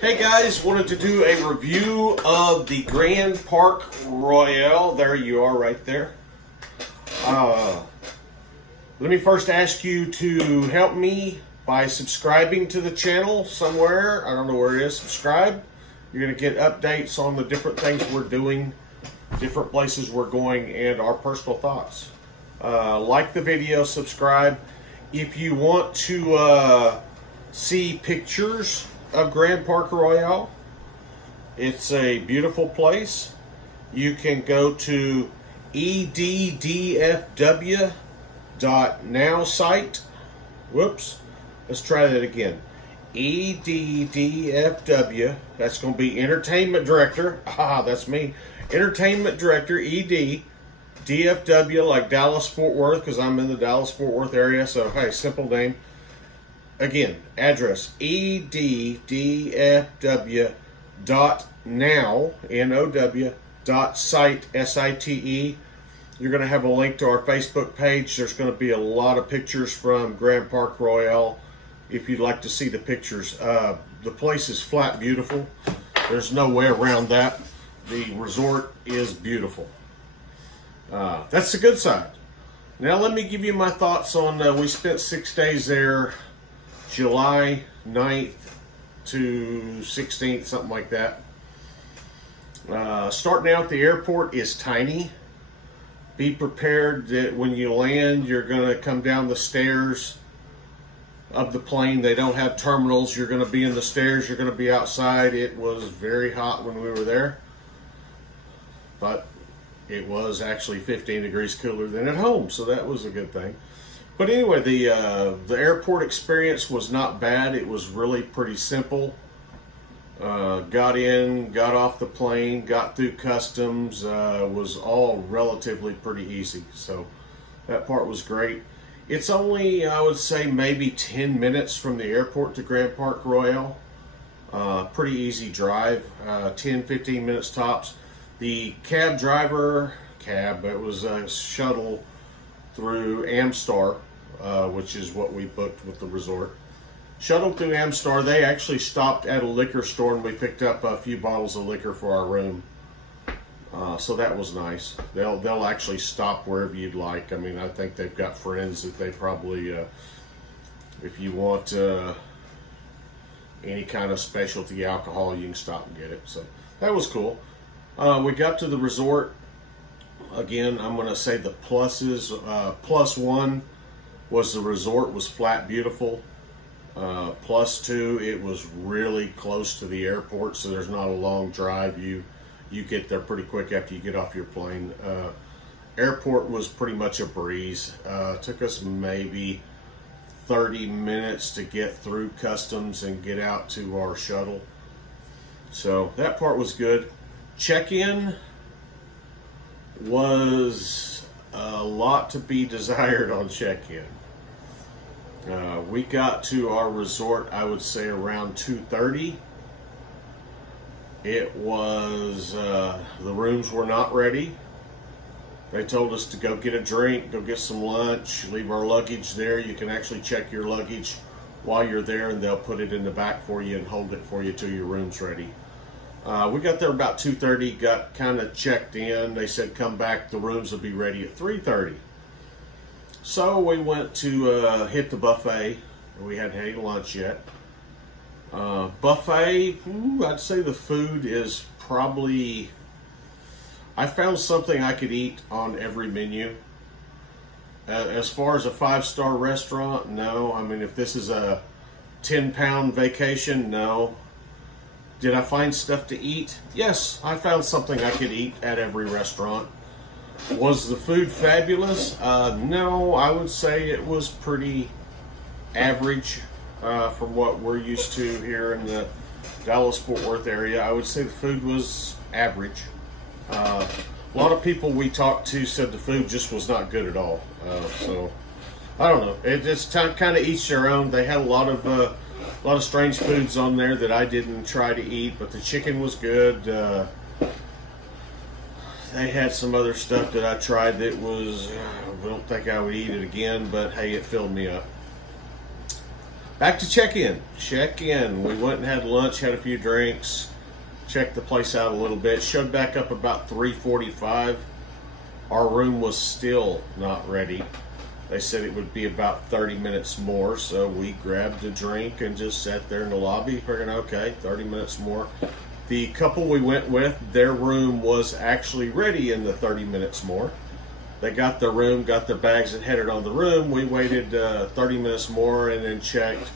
Hey guys, wanted to do a review of the Grand Park Royal. There you are right there. Let me first ask you to help me by subscribing to the channel somewhere. I don't know where it is. Subscribe. You're going to get updates on the different things we're doing, different places we're going, and our personal thoughts. Like the video, subscribe. If you want to see pictures of Grand Park Royal, it's a beautiful place. You can go to eddfw.now site. Whoops, let's try that again. eddfw, that's going to be entertainment director. That's me. Entertainment director, DFW, like Dallas Fort Worth, because I'm in the Dallas Fort Worth area, so hey, simple name. Again, address eddfw.now, N-O-W, .site, S-I-T-E. You're going to have a link to our Facebook page. There's going to be a lot of pictures from Grand Park Royal if you'd like to see the pictures. The place is flat beautiful. There's no way around that. The resort is beautiful. That's the good side. Now let me give you my thoughts on, we spent 6 days there, July 9th to 16th, something like that. Starting out, the airport is tiny. Be prepared that when you land, you're going to come down the stairs of the plane. They don't have terminals. You're going to be in the stairs. You're going to be outside. It was very hot when we were there, but it was actually 15 degrees cooler than at home, so that was a good thing. But anyway, the airport experience was not bad. It was really pretty simple. Got in, got off the plane, got through customs, was all relatively pretty easy. So that part was great. It's only, I would say, maybe 10 minutes from the airport to Grand Park Royal. Pretty easy drive, 10, 15 minutes tops. The cab driver, it was a shuttle through Amstar, which is what we booked with the resort. Shuttle through Amstar, they actually stopped at a liquor store and we picked up a few bottles of liquor for our room. So that was nice. They'll actually stop wherever you'd like. I mean, I think they've got friends that they probably, if you want any kind of specialty alcohol, you can stop and get it. So that was cool. We got to the resort. Again, I'm going to say the pluses. Plus one was the resort was flat beautiful. Plus two, it was really close to the airport, so there's not a long drive. You get there pretty quick after you get off your plane. Airport was pretty much a breeze. Took us maybe 30 minutes to get through customs and get out to our shuttle. So that part was good. Check-in was a lot to be desired on check-in. We got to our resort, I would say, around 2:30. It was, the rooms were not ready. They told us to go get a drink, go get some lunch, leave our luggage there. You can actually check your luggage while you're there, and they'll put it in the back for you and hold it for you till your room's ready. We got there about 2:30, got kind of checked in. They said come back, the rooms will be ready at 3:30. So we went to hit the buffet. We hadn't had any lunch yet. Buffet, I'd say the food is probably, I found something I could eat on every menu. As far as a 5-star restaurant, no. I mean, if this is a 10-pound vacation, no. Did I find stuff to eat? Yes, I found something I could eat at every restaurant. Was the food fabulous? No, I would say it was pretty average from what we're used to here in the Dallas-Fort Worth area. I would say the food was average. A lot of people we talked to said the food just was not good at all. So, I don't know. It just kind of each their own. They had a lot of strange foods on there that I didn't try to eat, but the chicken was good. They had some other stuff that I tried that was, I don't think I would eat it again, but hey, it filled me up. back to check-in. Check-in. We went and had lunch, had a few drinks, checked the place out a little bit. Showed back up about 3:45. Our room was still not ready. They said it would be about 30 minutes more, so we grabbed a drink and just sat there in the lobby, figuring, okay, 30 minutes more. The couple we went with, their room was actually ready in the 30 minutes more. They got their room, got their bags, and headed on the room. We waited 30 minutes more and then checked.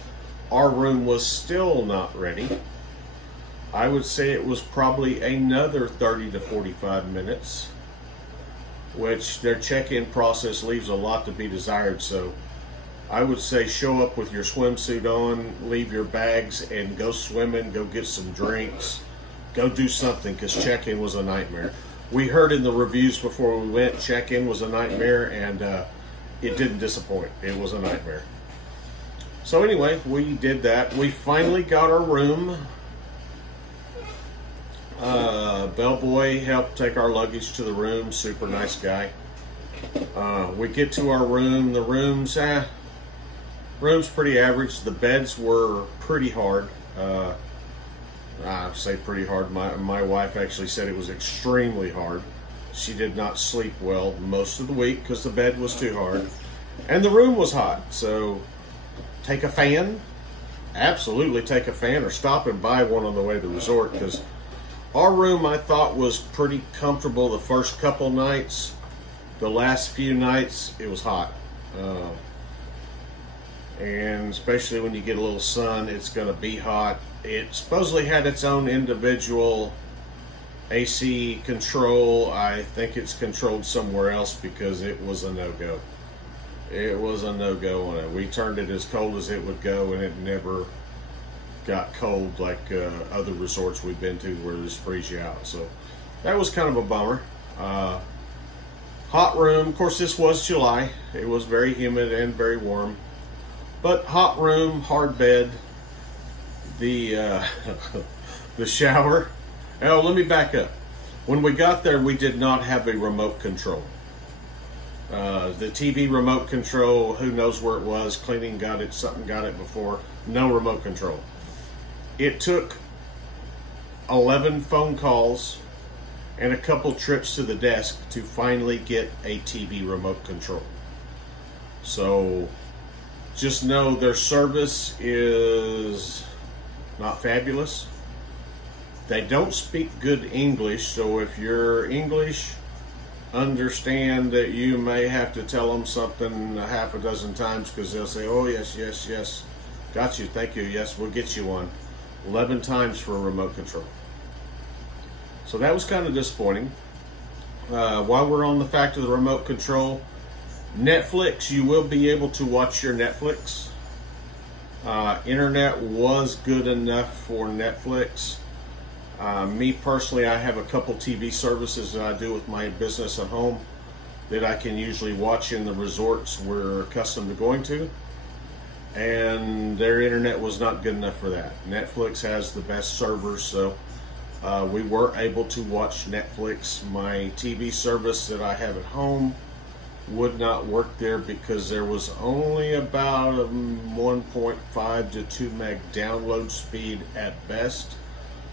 Our room was still not ready. I would say it was probably another 30 to 45 minutes, which their check-in process leaves a lot to be desired. So I would say show up with your swimsuit on, leave your bags, and go swimming, go get some drinks, go do something, because check-in was a nightmare. We heard in the reviews before we went, check-in was a nightmare, and it didn't disappoint. It was a nightmare. So anyway, we did that. We finally got our room. Bellboy helped take our luggage to the room. Super nice guy. We get to our room. The room's pretty average. The beds were pretty hard. I say pretty hard. My wife actually said it was extremely hard. She did not sleep well most of the week because the bed was too hard. And the room was hot. So take a fan. Absolutely take a fan, or stop and buy one on the way to the resort, because our room, I thought, was pretty comfortable the first couple nights. The last few nights, it was hot. And especially when you get a little sun, it's going to be hot. It supposedly had its own individual AC control. I think it's controlled somewhere else, because it was a no-go. It was a no-go on it. We turned it as cold as it would go, and it never got cold like other resorts we've been to where it just freeze you out. So that was kind of a bummer. Hot room. Of course, this was July. It was very humid and very warm. But hot room, hard bed. The the shower. Oh, let me back up. When we got there, we did not have a remote control. The TV remote control, who knows where it was. Cleaning got it, something got it before. No remote control. It took 11 phone calls and a couple trips to the desk to finally get a TV remote control. So just know their service is not fabulous. They don't speak good English, so if you're English, understand that you may have to tell them something a half a dozen times, because they'll say, oh, yes, yes, yes, got you, thank you, yes, we'll get you one. 11 times for a remote control. So that was kind of disappointing. While we're on the fact of the remote control, Netflix, you will be able to watch your Netflix. Internet was good enough for Netflix. Me personally, I have a couple TV services that I do with my business at home that I can usually watch in the resorts we're accustomed to going to. And their internet was not good enough for that. Netflix has the best servers, so we were able to watch Netflix. My TV service that I have at home would not work there, because there was only about a 1.5 to 2 meg download speed at best.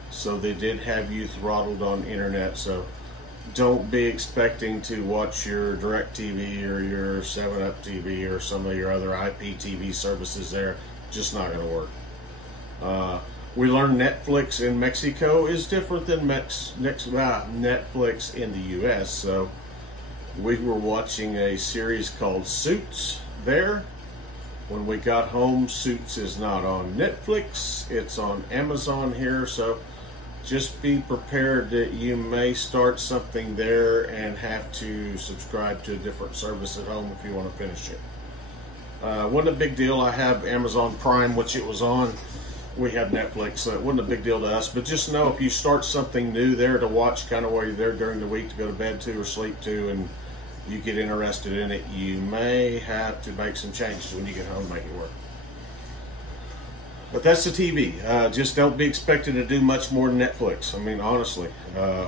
So they did have you throttled on internet. So don't be expecting to watch your DirecTV or your 7up TV or some of your other IPTV services there. Just not going to work. We learned Netflix in Mexico is different than Netflix in the US. So we were watching a series called Suits there. When we got home, Suits is not on Netflix. It's on Amazon here. So just be prepared that you may start something there and have to subscribe to a different service at home if you want to finish it. Wasn't a big deal. I have Amazon Prime, which it was on. We have Netflix, so it wasn't a big deal to us. But just know, if you start something new there to watch kind of while you're there during the week to go to bed to or sleep to, and you get interested in it, you may have to make some changes when you get home to make it work. But that's the TV. Just don't be expected to do much more than Netflix. I mean, honestly.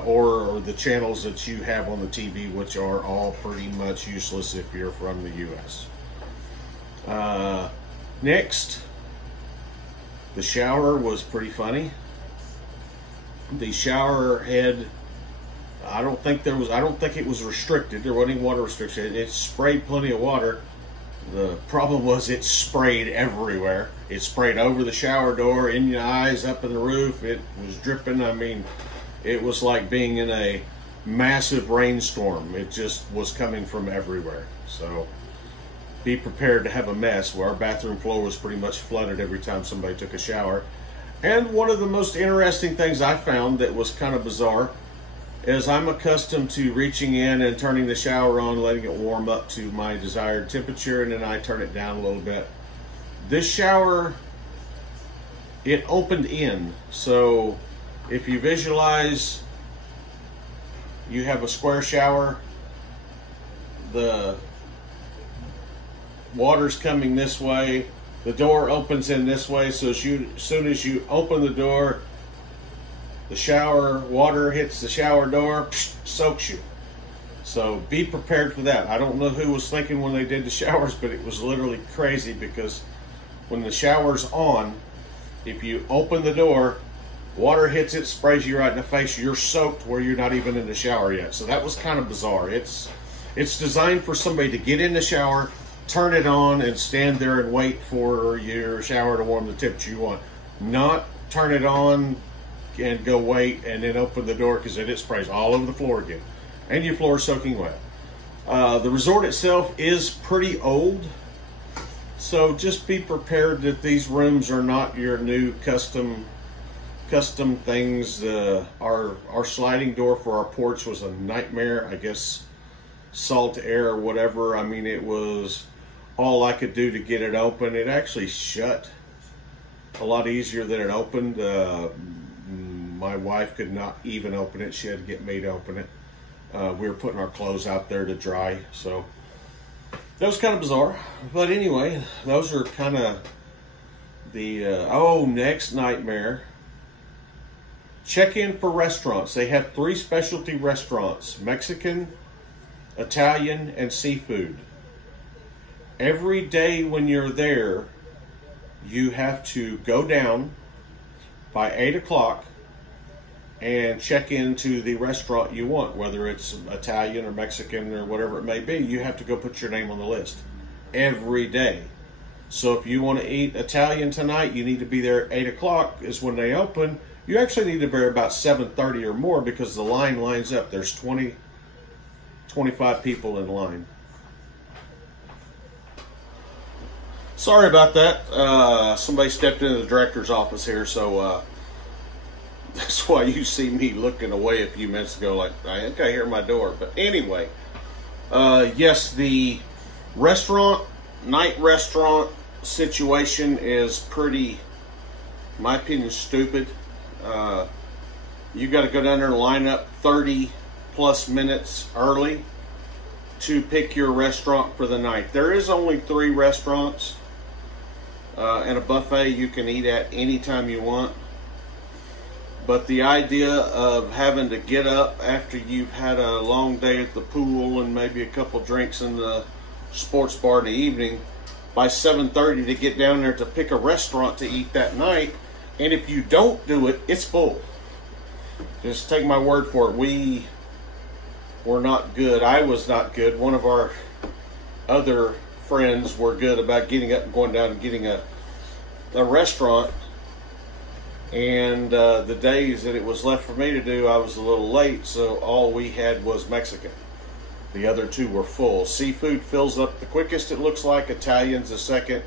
Or the channels that you have on the TV, which are all pretty much useless if you're from the U.S. Next, The shower was pretty funny. The shower head, I don't think it was restricted. There wasn't any water restriction. It sprayed plenty of water. The problem was it sprayed everywhere. It sprayed over the shower door, in your eyes, up in the roof. It was dripping. I mean, it was like being in a massive rainstorm. It just was coming from everywhere. So be prepared to have a mess. Where our bathroom floor was pretty much flooded every time somebody took a shower. And one of the most interesting things I found that was kind of bizarre is I'm accustomed to reaching in and turning the shower on, letting it warm up to my desired temperature, and then I turn it down a little bit. This shower, it opened in. So if you visualize, you have a square shower, the water's coming this way, the door opens in this way, so as soon as you open the door, the shower water hits the shower door, soaks you. So be prepared for that. I don't know who was thinking when they did the showers, but it was literally crazy, because when the shower's on, if you open the door, water hits it, sprays you right in the face, you're soaked where you're not even in the shower yet. So that was kind of bizarre. It's designed for somebody to get in the shower, turn it on, and stand there and wait for your shower to warm the temperature you want. Not turn it on and go wait and then open the door, because then it sprays all over the floor again and your floor is soaking wet. The resort itself is pretty old, so just be prepared that these rooms are not your new custom things. Our sliding door for our porch was a nightmare. I guess salt air or whatever. I mean, it was all I could do to get it open. It actually shut a lot easier than it opened. My wife could not even open it. She had to get me to open it. We were putting our clothes out there to dry, so that was kind of bizarre. But anyway, those are kind of the next nightmare. Check in for restaurants. They have 3 specialty restaurants: Mexican, Italian, and seafood. Every day when you're there, you have to go down by 8 o'clock and check into the restaurant you want, whether it's Italian or Mexican or whatever it may be. You have to go put your name on the list every day. So if you want to eat Italian tonight, you need to be there at 8 o'clock is when they open. You actually need to be there about 7:30 or more, because the line lines up. There's 25 people in line. Sorry about that. Somebody stepped into the director's office here, so that's why you see me looking away a few minutes ago, like, I think I hear my door. But anyway, yes, the night restaurant situation is pretty, in my opinion, stupid. You got to go down there and line up 30 plus minutes early to pick your restaurant for the night. There is only 3 restaurants and a buffet you can eat at anytime you want. But the idea of having to get up after you've had a long day at the pool and maybe a couple drinks in the sports bar in the evening, by 7:30 to get down there to pick a restaurant to eat that night, and if you don't do it, it's full. Just take my word for it. We were not good. I was not good. One of our other friends were good about getting up and going down and getting a restaurant. And the days that it was left for me to do, I was a little late, so all we had was Mexican. The other 2 were full. Seafood fills up the quickest, it looks like. Italian's the second,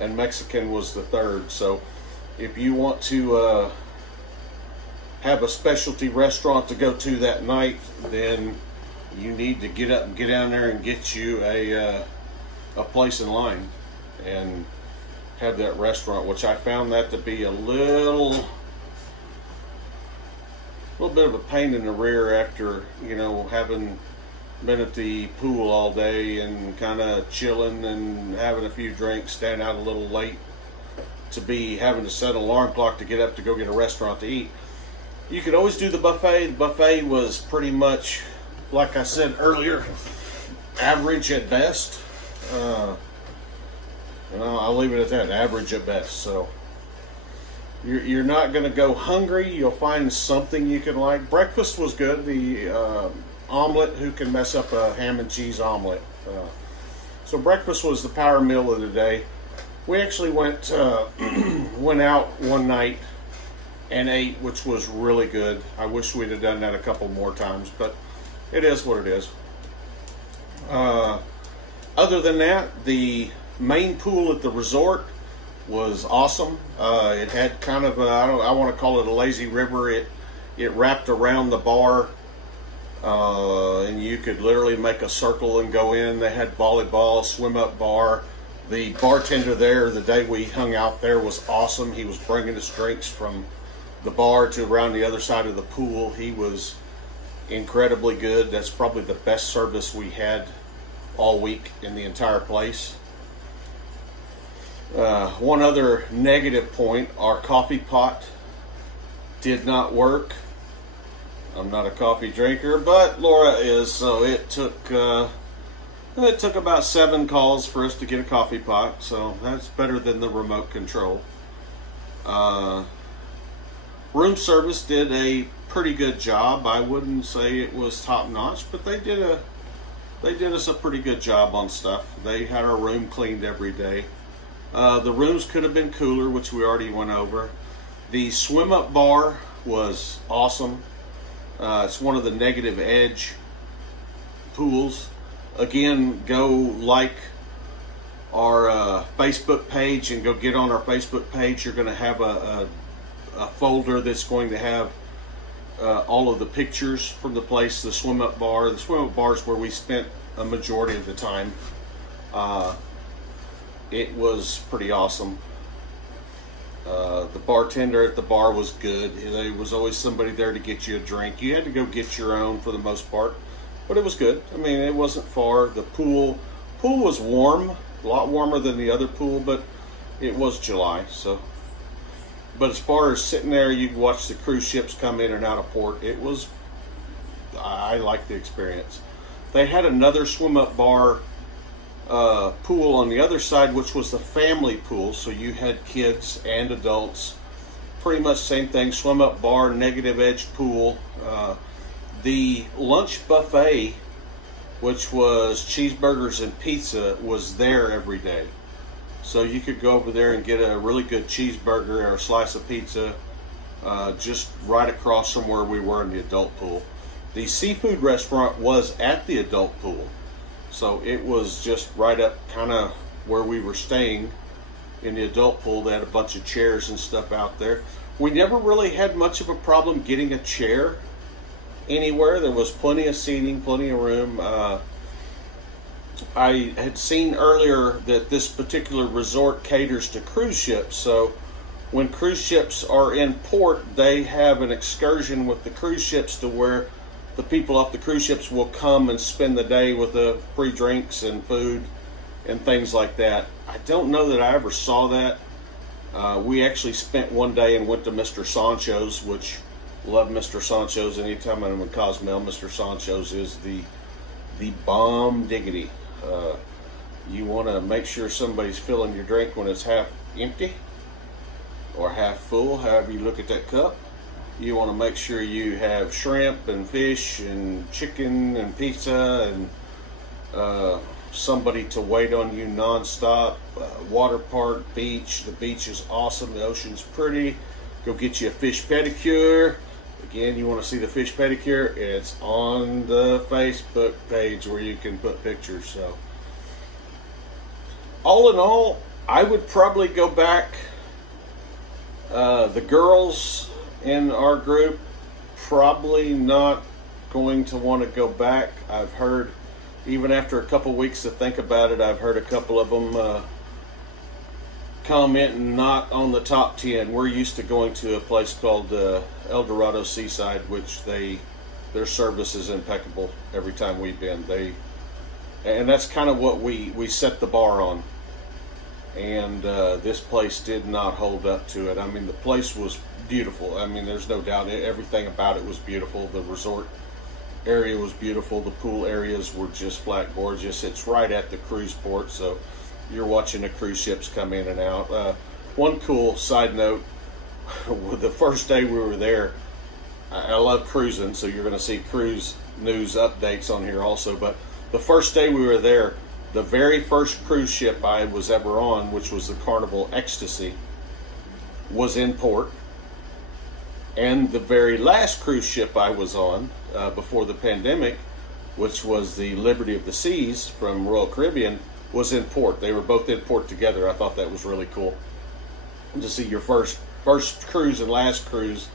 and Mexican was the third. So if you want to have a specialty restaurant to go to that night, then you need to get up and get down there and get you a place in line and have that restaurant, which I found that to be a little bit of a pain in the rear after, having been at the pool all day and kind of chilling and having a few drinks, staying out a little late, to be having to set an alarm clock to get up to go get a restaurant to eat. You could always do the buffet. The buffet was pretty much, like I said earlier, average at best. I'll leave it at that, average at best. So You're not going to go hungry. You'll find something you can like. Breakfast was good. The omelet, who can mess up a ham and cheese omelet? So breakfast was the power meal of the day. We actually went out one night and ate, which was really good. I wish we'd have done that a couple more times, but it is what it is. Other than that, the main pool at the resort was awesome. It had kind of I want to call it a lazy river. It wrapped around the bar, and you could literally make a circle and go in. They had volleyball, swim up bar. The bartender there, the day we hung out there, was awesome. He was bringing us drinks from the bar to around the other side of the pool. He was incredibly good. That's probably the best service we had all week in the entire place. One other negative point, our coffee pot did not work. I'm not a coffee drinker, but Laura is, so it took about 7 calls for us to get a coffee pot, so that's better than the remote control. Room service did a pretty good job. I wouldn't say it was top notch, but they did us a pretty good job on stuff. They had our room cleaned every day. The rooms could have been cooler, which we already went over. The swim up bar was awesome. It's one of the negative edge pools. Again, go like our Facebook page and go get on our Facebook page. You're going to have a folder that's going to have all of the pictures from the place, the swim up bar. The swim up bar is where we spent a majority of the time. It was pretty awesome. The bartender at the bar was good. There was always somebody there to get you a drink. You had to go get your own for the most part, but it was good. I mean, it wasn't far. The pool was warm, a lot warmer than the other pool, but it was July, so. But as far as sitting there, you could watch the cruise ships come in and out of port. I liked the experience. They had another swim up bar pool on the other side, which was the family pool, so you had kids and adults. Pretty much same thing, swim up bar, negative edge pool. The lunch buffet, which was cheeseburgers and pizza, was there every day. So you could go over there and get a really good cheeseburger or a slice of pizza just right across from where we were in the adult pool. The seafood restaurant was at the adult pool, so it was just right up kind of where we were staying in the adult pool. They had a bunch of chairs and stuff out there. We never really had much of a problem getting a chair anywhere. There was plenty of seating, plenty of room. I had seen earlier that this particular resort caters to cruise ships, so when cruise ships are in port, they have an excursion with the cruise ships to where the people off the cruise ships will come and spend the day with the free drinks and food and things like that. I don't know that I ever saw that. We actually spent one day and went to Mr. Sancho's, which love Mr. Sancho's. Anytime I'm in Cozumel, Mr. Sancho's is the bomb diggity. You want to make sure somebody's filling your drink when it's half empty or half full, however you look at that cup. You want to make sure you have shrimp and fish and chicken and pizza and somebody to wait on you nonstop. Water park, beach. The beach is awesome. The ocean's pretty. Go get you a fish pedicure. Again, you want to see the fish pedicure? It's on the Facebook page where you can put pictures. So, all in all, I would probably go back. The girls in our group probably not going to want to go back. I've heard, even after a couple weeks to think about it, I've heard a couple of them commenting not on the top 10. We're used to going to a place called El Dorado Seaside, which their service is impeccable every time we've been. And that's kind of what we set the bar on. And this place did not hold up to it. I mean, the place was beautiful. I mean, there's no doubt. Everything about it was beautiful. The resort area was beautiful. The pool areas were just flat gorgeous. It's right at the cruise port, so you're watching the cruise ships come in and out. One cool side note, the first day we were there, I love cruising, so you're going to see cruise news updates on here also. But the first day we were there, the very first cruise ship I was ever on, which was the Carnival Ecstasy, was in port. And the very last cruise ship I was on before the pandemic, which was the Liberty of the Seas from Royal Caribbean, was in port. They were both in port together. I thought that was really cool to see your first cruise and last cruise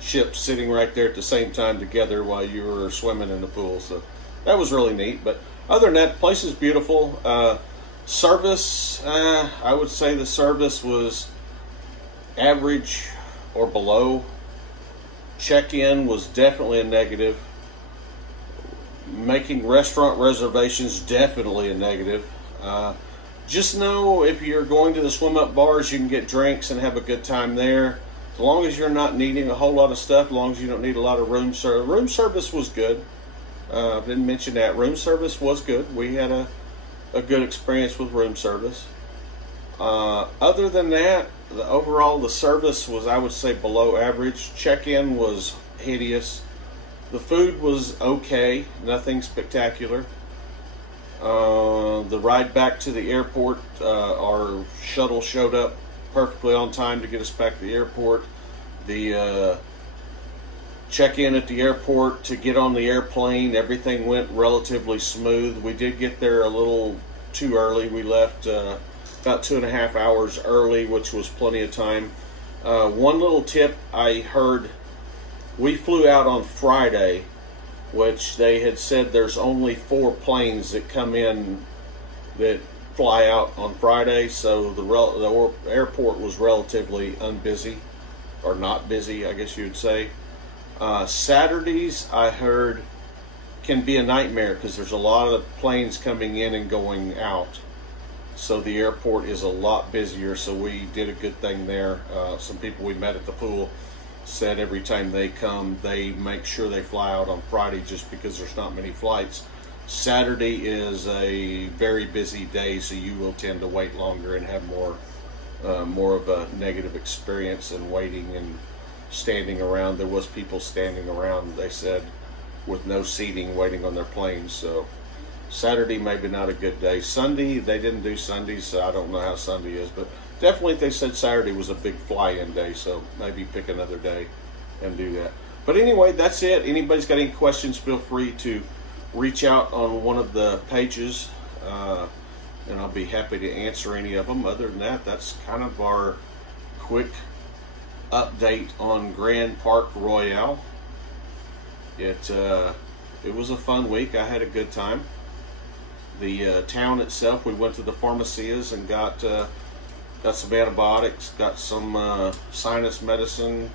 ships sitting right there at the same time together while you were swimming in the pool. So that was really neat. But other than that, the place is beautiful. Service, I would say the service was average or below. Check-in was definitely a negative. Making restaurant reservations, definitely a negative. Just know if you're going to the swim-up bars, you can get drinks and have a good time there. As long as you're not needing a whole lot of stuff, as long as you don't need a lot of room service. Room service was good. Didn't mention that. Room service was good. We had a good experience with room service. Other than that, overall the service was, I would say, below average. Check-in was hideous. The food was okay, nothing spectacular. The ride back to the airport, our shuttle showed up perfectly on time to get us back to the airport. The check-in at the airport to get on the airplane, everything went relatively smooth. We did get there a little too early. We left about 2.5 hours early, which was plenty of time. One little tip I heard, we flew out on Friday, which they had said there's only 4 planes that come in that fly out on Friday, so the airport was relatively unbusy, or not busy, I guess you would say. Saturdays, I heard, can be a nightmare because there's a lot of planes coming in and going out. So the airport is a lot busier, so we did a good thing there. Some people we met at the pool said every time they come, they make sure they fly out on Friday just because there's not many flights. Saturday is a very busy day, so you will tend to wait longer and have more of a negative experience and waiting and standing around. There was people standing around, they said, with no seating waiting on their planes. So Saturday maybe not a good day. Sunday, they didn't do Sundays, so I don't know how Sunday is, but definitely they said Saturday was a big fly-in day, so maybe pick another day and do that. But anyway, that's it. Anybody's got any questions, feel free to reach out on one of the pages, and I'll be happy to answer any of them. Other than that, that's kind of our quick update on Grand Park Royale. It was a fun week. I had a good time. The town itself, we went to the pharmacies and got some antibiotics, got some sinus medicine.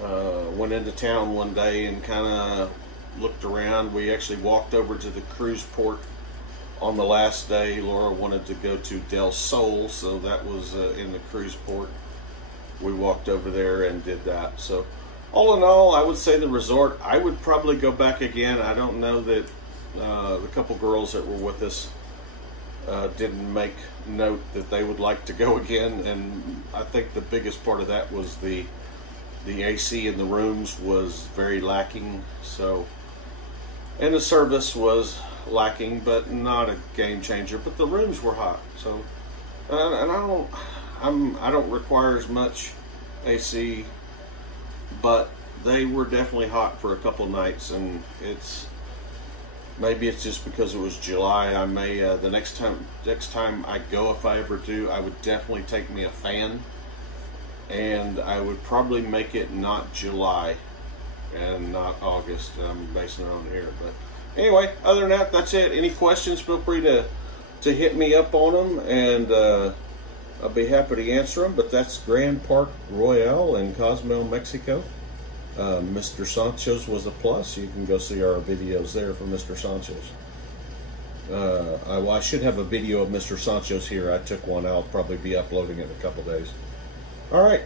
Went into town one day and kind of looked around. We actually walked over to the cruise port on the last day. Laura wanted to go to Del Sol, so that was in the cruise port. We walked over there and did that. So all in all, I would say the resort, I would probably go back again. I don't know that the couple girls that were with us didn't make note that they would like to go again, and I think the biggest part of that was the AC in the rooms was very lacking. So, and the service was lacking, but not a game changer. But the rooms were hot, so and I don't require as much AC, but they were definitely hot for a couple nights, and maybe it's just because it was July. I may the next time I go, if I ever do, I would definitely take me a fan, and I would probably make it not July and not August. I'm basing it on here, but anyway, other than that, that's it. Any questions, feel free to hit me up on them, and I'll be happy to answer them. But that's Grand Park Royale in Cozumel, Mexico. Mr. Sancho's was a plus. You can go see our videos there for Mr. Sancho's. I should have a video of Mr. Sancho's here. I took one. I'll probably be uploading it in a couple days. All right.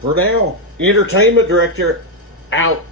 For now, Entertainment Director out.